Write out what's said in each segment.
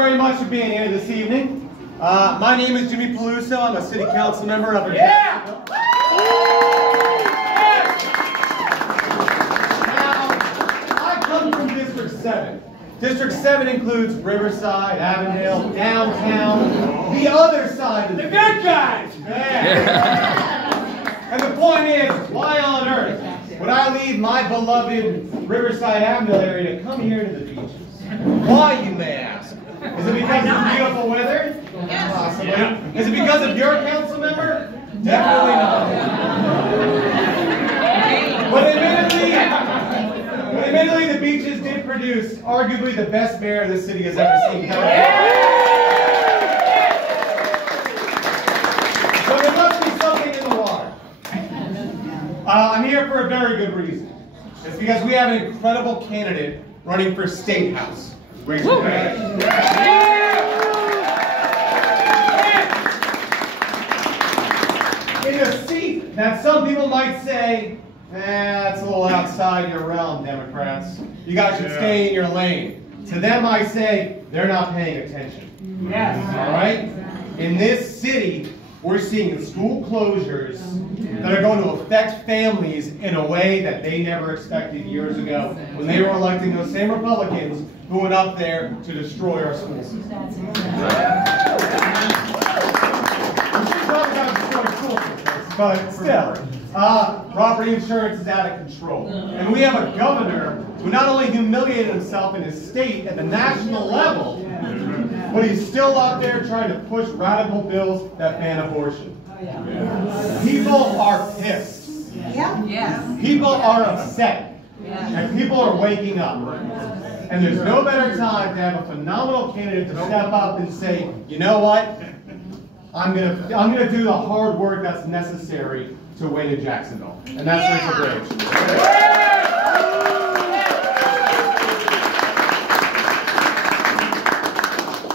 Very much for being here this evening. My name is Jimmy Peluso. I'm a city council member up in Jacksonville. Now, I come from District 7. District 7 includes Riverside, Avondale, downtown, the other side of the good guys. Yeah. And the point is, why on earth would I leave my beloved Riverside, Avondale area to come here to the beaches? Why, you may ask? Is it because of the beautiful weather? Yes. Possibly. Yeah. Is it because of your council member? Definitely not. But admittedly, the beaches did produce arguably the best mayor the city has ever seen. So there must be something in the water. I'm here for a very good reason. It's because we have an incredible candidate running for State House. Grage. In a seat that some people might say, that's a little outside your realm, Democrats. You guys should stay in your lane. To them I say, they're not paying attention. Yes. All right? In this city, we're seeing school closures that are going to affect families in a way that they never expected years ago when they were electing those same Republicans who went up there to destroy our school system. We should talk about destroying school systems, but still, property insurance is out of control. And we have a governor who not only humiliated himself in his state at the national level, but he's still out there trying to push radical bills that ban abortion. People are pissed. People are upset. And people are waking up. And there's no better time to have a phenomenal candidate to step up and say, you know what? I'm gonna do the hard work that's necessary to win in Jacksonville. And that's Rachel Grage.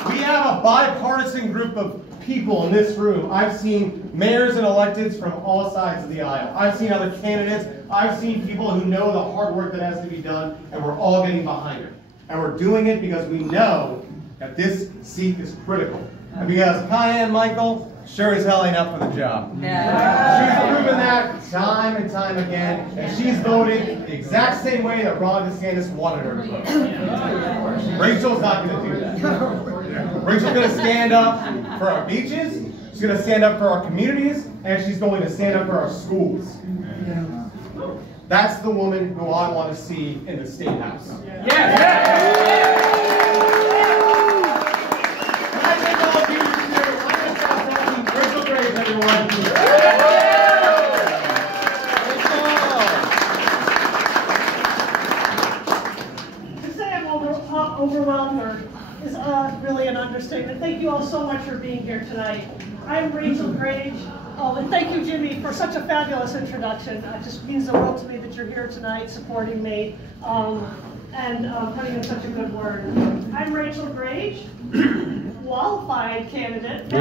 We have a bipartisan group of people in this room. I've seen mayors and electeds from all sides of the aisle. I've seen other candidates. I've seen people who know the hard work that has to be done, and we're all getting behind her. And we're doing it because we know that this seat is critical. And because Cayenne Michael sure as hell ain't up for the job. She's proven that time and time again, and she's voted the exact same way that Ron DeSantis wanted her to vote. Rachel's not going to do that. Rachel's going to stand up for our beaches, she's going to stand up for our communities, and she's going to stand up for our schools. That's the woman who I want to see in the State House. To say I'm overwhelmed is really an understatement. Thank you all so much for being here tonight. I'm Rachel Grage. And thank you, Jimmy, for such a fabulous introduction. It just means the world to me that you're here tonight supporting me and putting in such a good word. I'm Rachel Grage, qualified candidate. So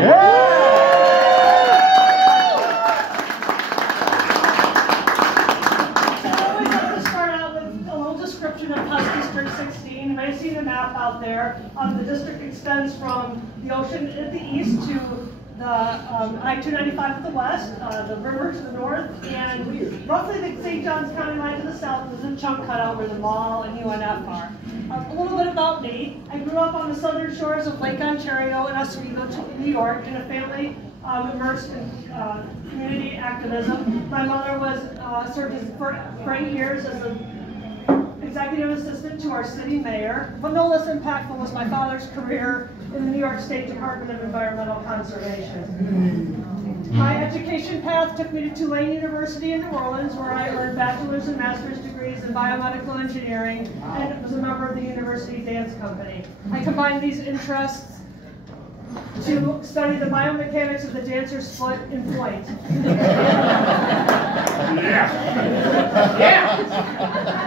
I always like to start out with a little description of House District 16. You may have seen the map out there. The district extends from the ocean at the east to the I-295 at the west, the river to the north, and roughly the St. Johns County line to the south is a chunk cut out where the mall and UNF are. A little bit about me. I grew up on the southern shores of Lake Ontario in Oswego, New York, in a family immersed in community activism. My mother served for 8 years as an executive assistant to our city mayor, but no less impactful was my father's career in the New York State Department of Environmental Conservation. My education path took me to Tulane University in New Orleans, where I earned bachelor's and master's degrees in biomedical engineering and was a member of the university dance company. I combined these interests to study the biomechanics of the dancer's foot in flight. And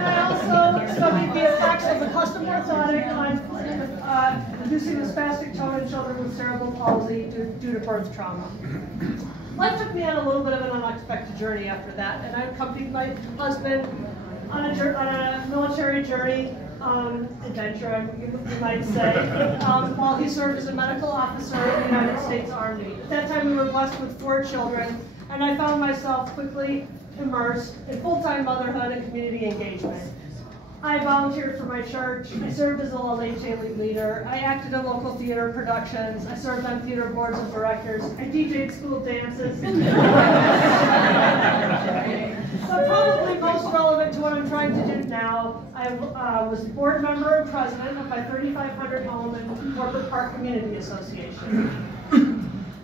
I also studied the effects of the custom orthotic on reducing the spastic tone in children with cerebral palsy due to birth trauma. Life took me on a little bit of an unexpected journey after that, and I accompanied my husband on a military journey adventure, you might say, while he served as a medical officer in the United States Army. At that time, we were blessed with 4 children, and I found myself quickly immersed in full-time motherhood and community engagement. I volunteered for my church. I served as a LHA leader. I acted in local theater productions. I served on theater boards of directors. I DJ'd school dances. But probably most relevant to what I'm trying to do now, I was board member and president of my 3,500 home and corporate park community association.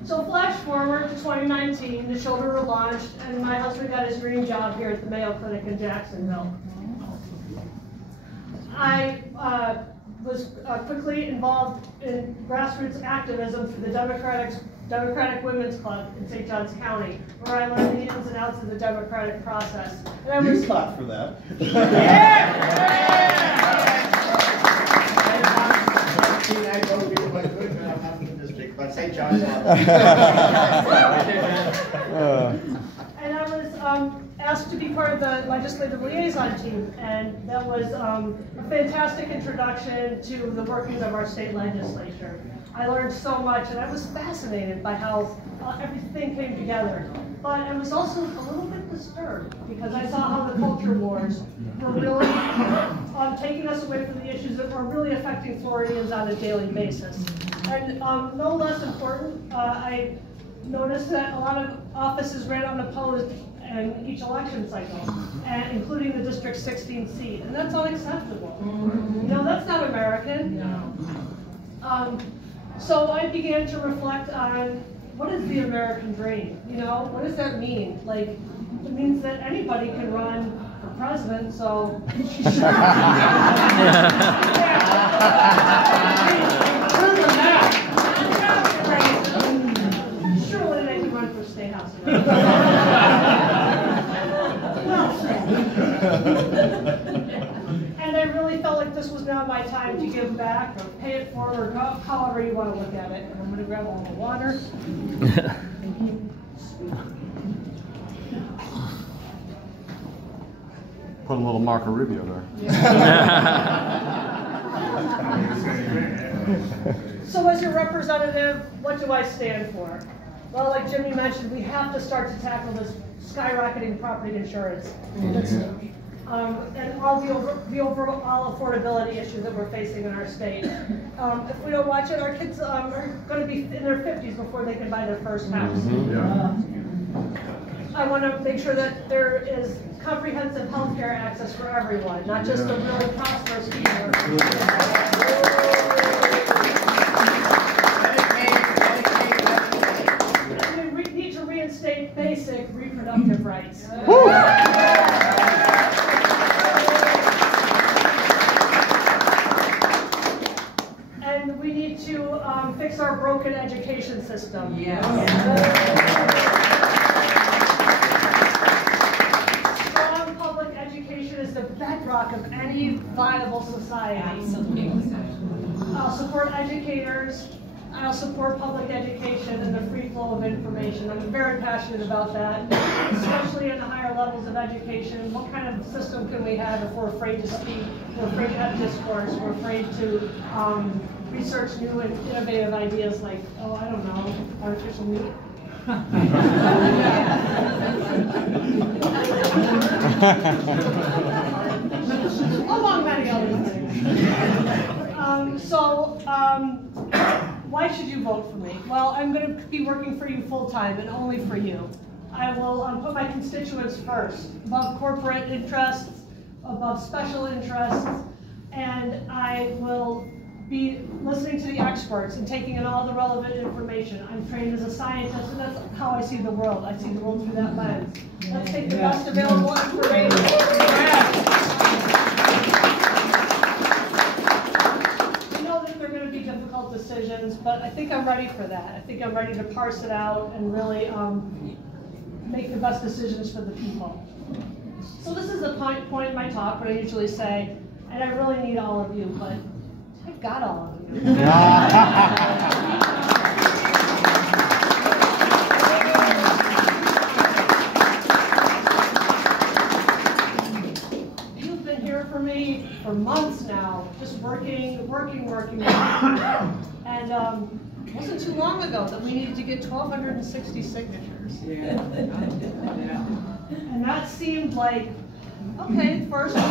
So flash forward to 2019, the children were launched, and my husband got his dream job here at the Mayo Clinic in Jacksonville. I was quickly involved in grassroots activism through the Democratic Women's Club in St. Johns County, where I learned the ins and outs of the democratic process. And I was, you clap for that. I told you what good, but I'm not in the district, but St. John's. And I was asked to be part of the legislative liaison team, and that was a fantastic introduction to the workings of our state legislature. I learned so much, and I was fascinated by how everything came together. But I was also a little bit disturbed because I saw how the culture wars were really taking us away from the issues that were really affecting Floridians on a daily basis. And no less important, I noticed that a lot of offices ran unopposed in each election cycle, and including the District 16 seat, and that's unacceptable. You know, that's not American. So I began to reflect on what is the American dream? You know, what does that mean? Like, it means that anybody can run for president, so. Surely they can run for state house. And I really felt like this was now my time to give back or pay it forward, however you want to look at it. And I'm going to grab a little water. Put a little Marco Rubio there. So as your representative, what do I stand for? Well, like Jimmy mentioned, we have to start to tackle this skyrocketing property insurance. And all the overall affordability issue that we're facing in our state. If we don't watch it, our kids are going to be in their 50s before they can buy their first house. I want to make sure that there is comprehensive health care access for everyone, not just the really prosperous people. And we need to reinstate basic reproductive rights. And we need to fix our broken education system. Strong public education is the bedrock of any viable society. I'll support educators. I'll support public education and the free flow of information. I'm very passionate about that, especially in the higher levels of education. What kind of system can we have if we're afraid to speak, we're afraid to have discourse, we're afraid to research new and innovative ideas like, oh, I don't know, artificial meat? Among many other things. Why should you vote for me? Well, I'm going to be working for you full-time and only for you. I will put my constituents first, above corporate interests, above special interests, and I will be listening to the experts and taking in all the relevant information. I'm trained as a scientist, and that's how I see the world. I see the world through that lens. Let's take the best available information. Difficult decisions, but I think I'm ready for that. I think I'm ready to parse it out and really make the best decisions for the people. So this is the point in my talk where I usually say, and I really need all of you, but I've got all of you. You've been here for me for months now. it wasn't too long ago that we needed to get 1,260 signatures. And that seemed like, okay, first we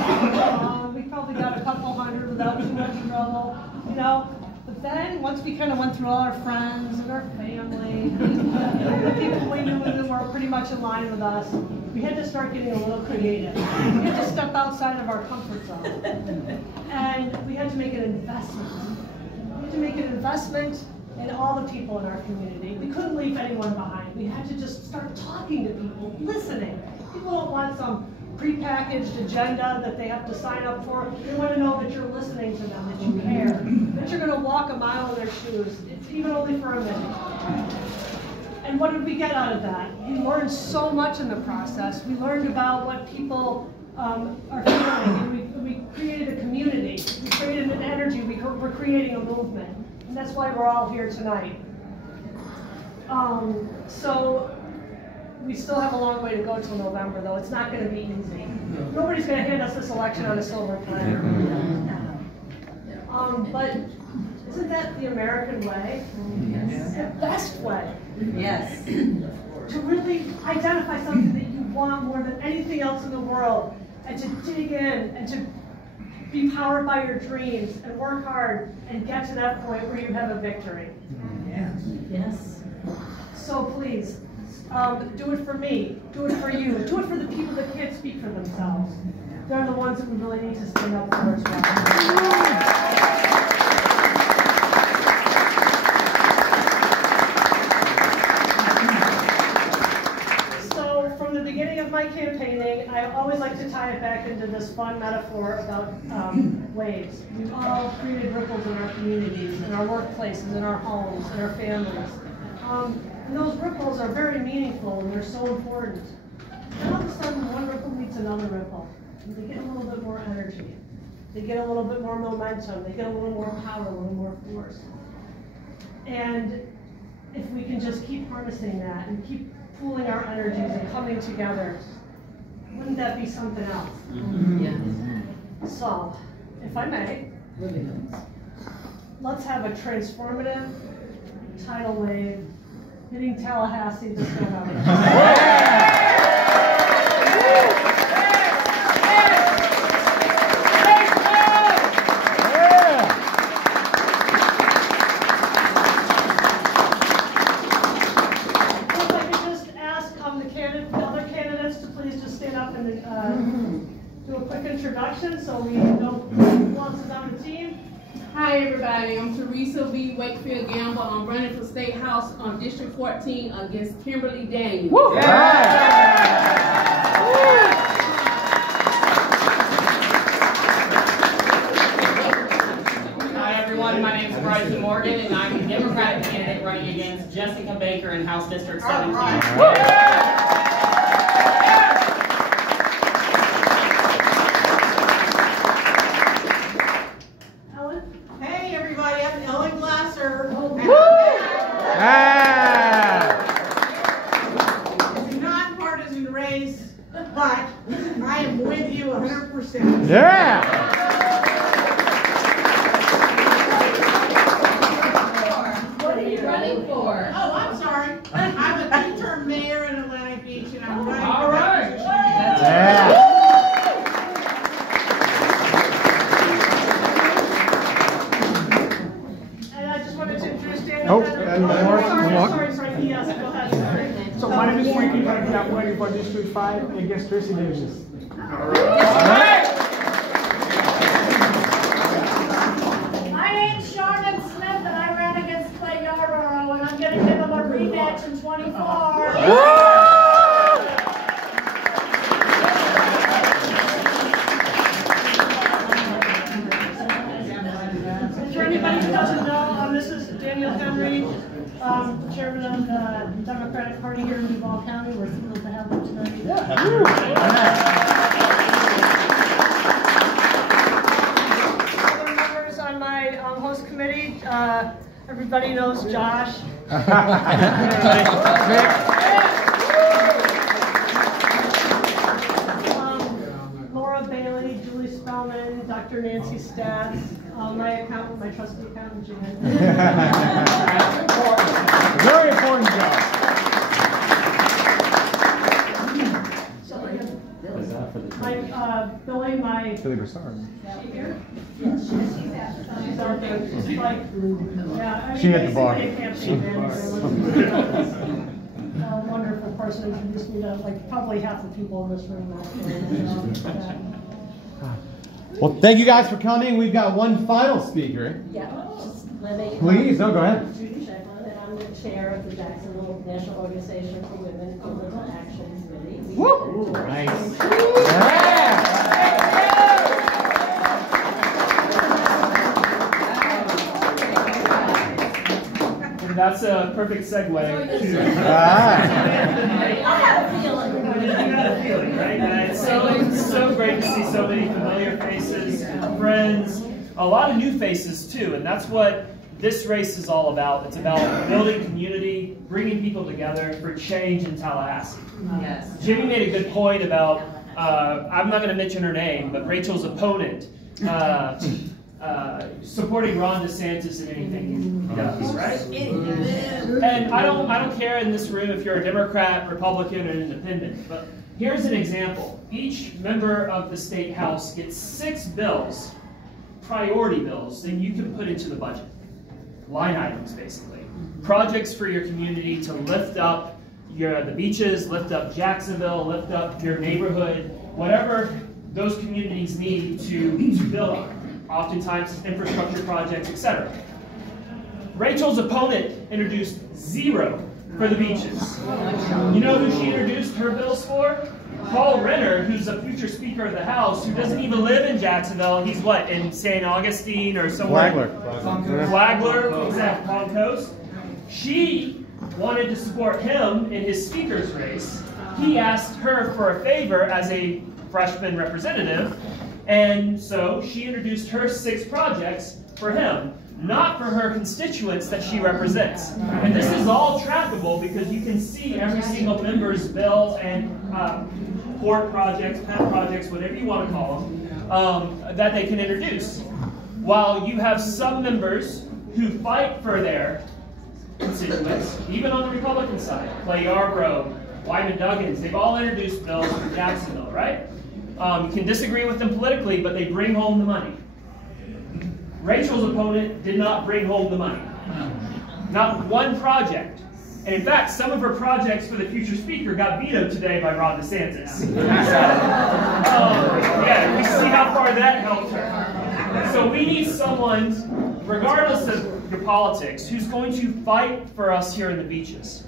probably got a couple hundred without too much trouble, you know. But then, once we kind of went through all our friends and our family, the people we knew that were pretty much in line with us, we had to start getting a little creative. We had to step outside of our comfort zone. And we had to make an investment. We had to make an investment in all the people in our community. We couldn't leave anyone behind. We had to just start talking to people, listening. People don't want some prepackaged agenda that they have to sign up for. They want to know that you're listening to them, that you care, that you're going to walk a mile in their shoes, it's even only for a minute. And what did we get out of that? We learned so much in the process. We learned about what people are feeling, and we created a community. We created an energy. We're creating a movement. And that's why we're all here tonight. So we still have a long way to go till November, though. It's not going to be easy. Nobody's going to hand us this election on a silver platter. But isn't that the American way? Yes. The best way. Yes. To really identify something that you want more than anything else in the world, and to dig in and to be powered by your dreams and work hard and get to that point where you have a victory. Yes. Yes. So please, do it for me, do it for you, do it for the people that can't speak for themselves. They're the ones that we really need to stand up for as well. So from the beginning of my campaigning, I always like to tie it back into this fun metaphor about waves. We've all created ripples in our communities, in our workplaces, in our homes, in our families. And those ripples are very meaningful and they're so important. And all of a sudden, one ripple meets another ripple. And they get a little bit more energy. They get a little bit more momentum. They get a little more power, a little more force. And if we can just keep harnessing that and keep pooling our energies and coming together, wouldn't that be something else? Yes. So, if I may, let's have a transformative tidal wave hitting Tallahassee this November. If I could just ask the other candidates to please just stand up and do a quick introduction so we know who else is on the team. Hi everybody, I'm Teresa B. Wakefield Gamble. I'm running for State House on District 14 against Kimberly Daniels. Woo! Hi everyone, my name is Grage Morgan and I'm the Democratic candidate running against Jessica Baker in House District 17. Hey everybody, I'm Ellen Glasser. It's a nonpartisan race, but I am with you 100%. Yeah! What are you running for? Oh, I'm sorry. I'm a two-term mayor in Atlantic Beach, and I'm running All for right. that Yeah! And I just wanted to introduce Daniel. Oh, and more. Sorry, yes, go ahead. So my name is Frankie Frankie. I'm running for District 5 against Tracy Davis. My name's Charlotte Smith, and I ran against Clay Yarborough, and I'm going to give him a rematch in 24. For anybody who doesn't know, this is Daniel Henry, chairman of the Democratic Party here in Duval County. We're thrilled to have him tonight. Other members on my host committee, everybody knows Josh. Laura Bailey, Julie Spellman, Dr. Nancy Stats. My accountant, my trusty accountant, Jan. Very important job. My, billing my. Billy Broussard. She here? Yes, she's out there. She's like, yeah. I mean, She hit the bar. basically, I can't see anything. Wonderful person who introduced me to like probably half the people in this room. Well, thank you guys for coming. We've got one final speaker. Yeah, just let me. Please, no, go ahead. Judy Sheffield, and I'm the chair of the Jacksonville National Organization for Women in Political Action Committee. Woo! Nice. And that's a perfect segue to. I have a feeling. You got a feeling, right? And it's so great to see so many familiar faces, friends, a lot of new faces too, and that's what this race is all about. It's about building community, bringing people together for change in Tallahassee. Yes. Jimmy made a good point about, I'm not going to mention her name, but Rachel's opponent supporting Ron DeSantis in anything he does, right? And I don't care in this room if you're a Democrat, Republican, or Independent, but here's an example. Each member of the State House gets 6 bills, priority bills, that you can put into the budget. Line items, basically. Projects for your community to lift up the beaches, lift up Jacksonville, lift up your neighborhood, whatever those communities need to build on. Oftentimes infrastructure projects, etc. Rachel's opponent introduced 0 for the beaches. You know who she introduced her bills for? Paul Renner, who's a future Speaker of the House, who doesn't even live in Jacksonville. He's what, in St. Augustine or somewhere? Flagler, exactly, Palm Coast. She wanted to support him in his speaker's race. He asked her for a favor as a freshman representative, and so she introduced her 6 projects for him, not for her constituents that she represents. And this is all trackable because you can see every single member's bill and port projects, pet projects, whatever you want to call them, that they can introduce. While you have some members who fight for their constituents, even on the Republican side, Clay Yarbrough, Wyman Duggins, they've all introduced bills for Jacksonville, right? You can disagree with them politically, but they bring home the money. Rachel's opponent did not bring home the money. Not one project. And in fact, some of her projects for the future speaker got vetoed today by Ron DeSantis. Yeah, we see how far that helped her. So we need someone, regardless of your politics, who's going to fight for us here in the beaches.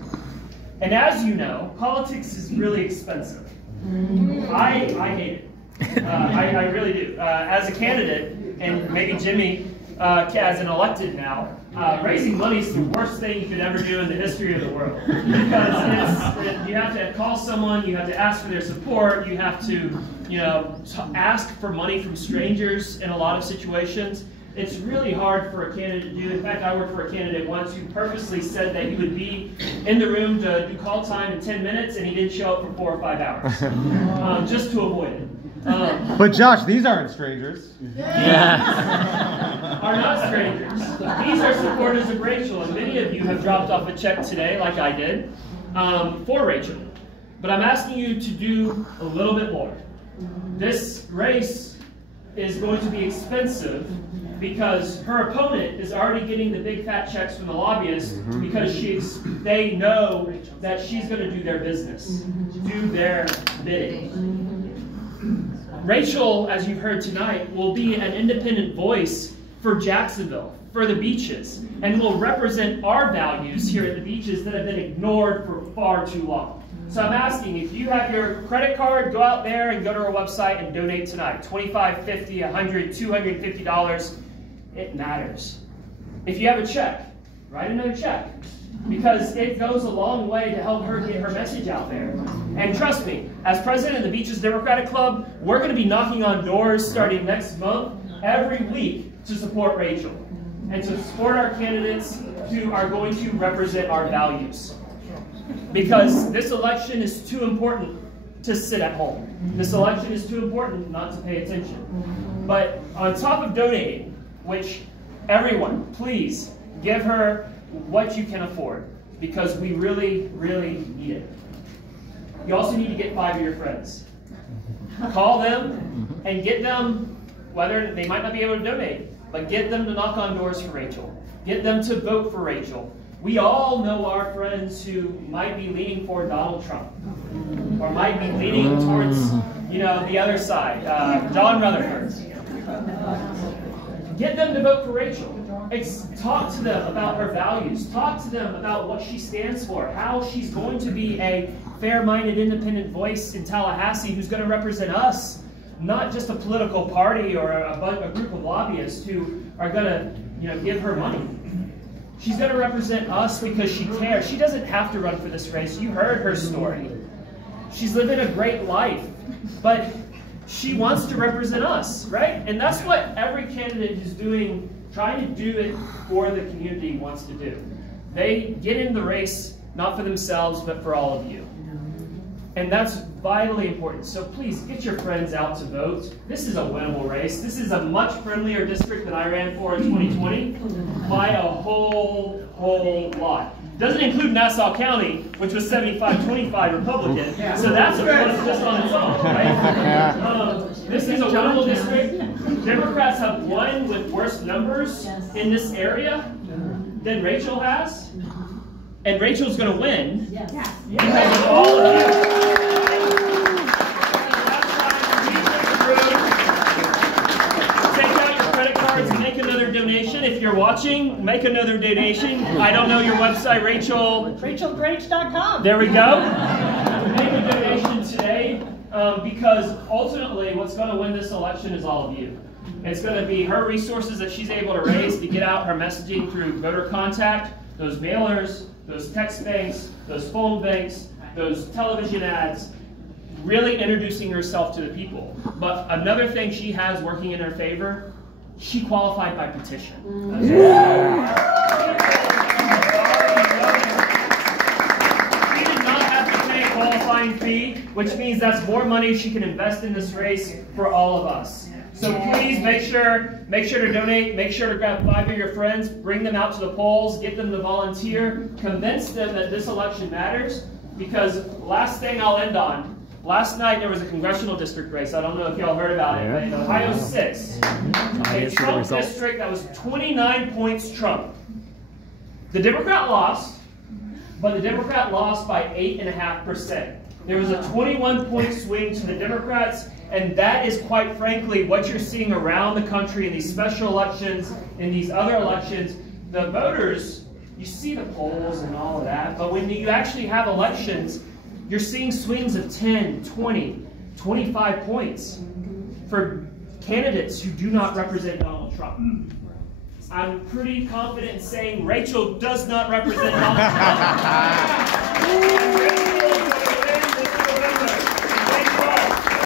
And as you know, politics is really expensive. I hate it. I really do. As a candidate, and maybe Jimmy as an elected now, raising money is the worst thing you could ever do in the history of the world. Because you have to call someone, you have to ask for their support, you have to, ask for money from strangers in a lot of situations. It's really hard for a candidate to do. In fact, I worked for a candidate once who purposely said that he would be in the room to do call time in 10 minutes, and he didn't show up for 4 or 5 hours, just to avoid it. But Josh, these aren't strangers. Yeah. Are not strangers. These are supporters of Rachel, and many of you have dropped off a check today, like I did, for Rachel. But I'm asking you to do a little bit more. This race is going to be expensive because her opponent is already getting the big fat checks from the lobbyists because they know that she's going to do their business, do their bidding. Rachel, as you've heard tonight, will be an independent voice for Jacksonville, for the beaches, and will represent our values here at the beaches that have been ignored for far too long. So I'm asking, if you have your credit card, go out there and go to our website and donate tonight. $25, $50, $100, $250, it matters. If you have a check, write another check, because it goes a long way to help her get her message out there. And trust me, as president of the Beaches Democratic Club, we're going to be knocking on doors starting next month, every week, to support Rachel and to support our candidates who are going to represent our values. Because this election is too important to sit at home. This election is too important not to pay attention. But on top of donating, which everyone, please give her what you can afford, because we really, really need it. You also need to get 5 of your friends. Call them and get them, whether they might not be able to donate, but get them to knock on doors for Rachel. Get them to vote for Rachel. We all know our friends who might be leaning for Donald Trump, or might be leaning towards, the other side, John Rutherford. Get them to vote for Rachel. Talk to them about her values. Talk to them about what she stands for, how she's going to be a fair-minded, independent voice in Tallahassee who's going to represent us, not just a political party or a group of lobbyists who are going to, give her money. She's going to represent us because she cares. She doesn't have to run for this race. You heard her story. She's living a great life, but she wants to represent us, right? And that's what every candidate who's trying to do it for the community wants to do. They get in the race, not for themselves, but for all of you. And that's vitally important. So please get your friends out to vote. This is a winnable race. This is a much friendlier district than I ran for in 2020 by a whole lot. Doesn't include Nassau County, which was 75-25 Republican. So that's a plus just on its own, right? This is a winnable district. Democrats have won with worse numbers in this area than Rachel has. And Rachel's going to win. Yes. Because of all of you. Take out your credit cards and make another donation. If you're watching, make another donation. I don't know your website, Rachel. RachelGrage.com. There we go. Make a donation today because ultimately what's going to win this election is all of you. It's going to be her resources that she's able to raise to get out her messaging through voter contact, those mailers, those text banks, those phone banks, those television ads, really introducing herself to the people. But another thing she has working in her favor, she qualified by petition. She did not have to pay a qualifying fee, which means that's more money she can invest in this race for all of us. So please make sure to donate, make sure to grab 5 of your friends, bring them out to the polls, get them to volunteer, convince them that this election matters, because last thing I'll end on, last night there was a congressional district race, I don't know if y'all heard about it, but in Ohio 6, a Trump district that was 29 points Trump. The Democrat lost, but the Democrat lost by 8.5%. There was a 21-point swing to the Democrats, and that is quite frankly what you're seeing around the country in these special elections, in these other elections. The voters, you see the polls and all of that, but when you actually have elections, you're seeing swings of 10, 20, 25 points for candidates who do not represent Donald Trump. I'm pretty confident in saying Rachel does not represent Donald Trump.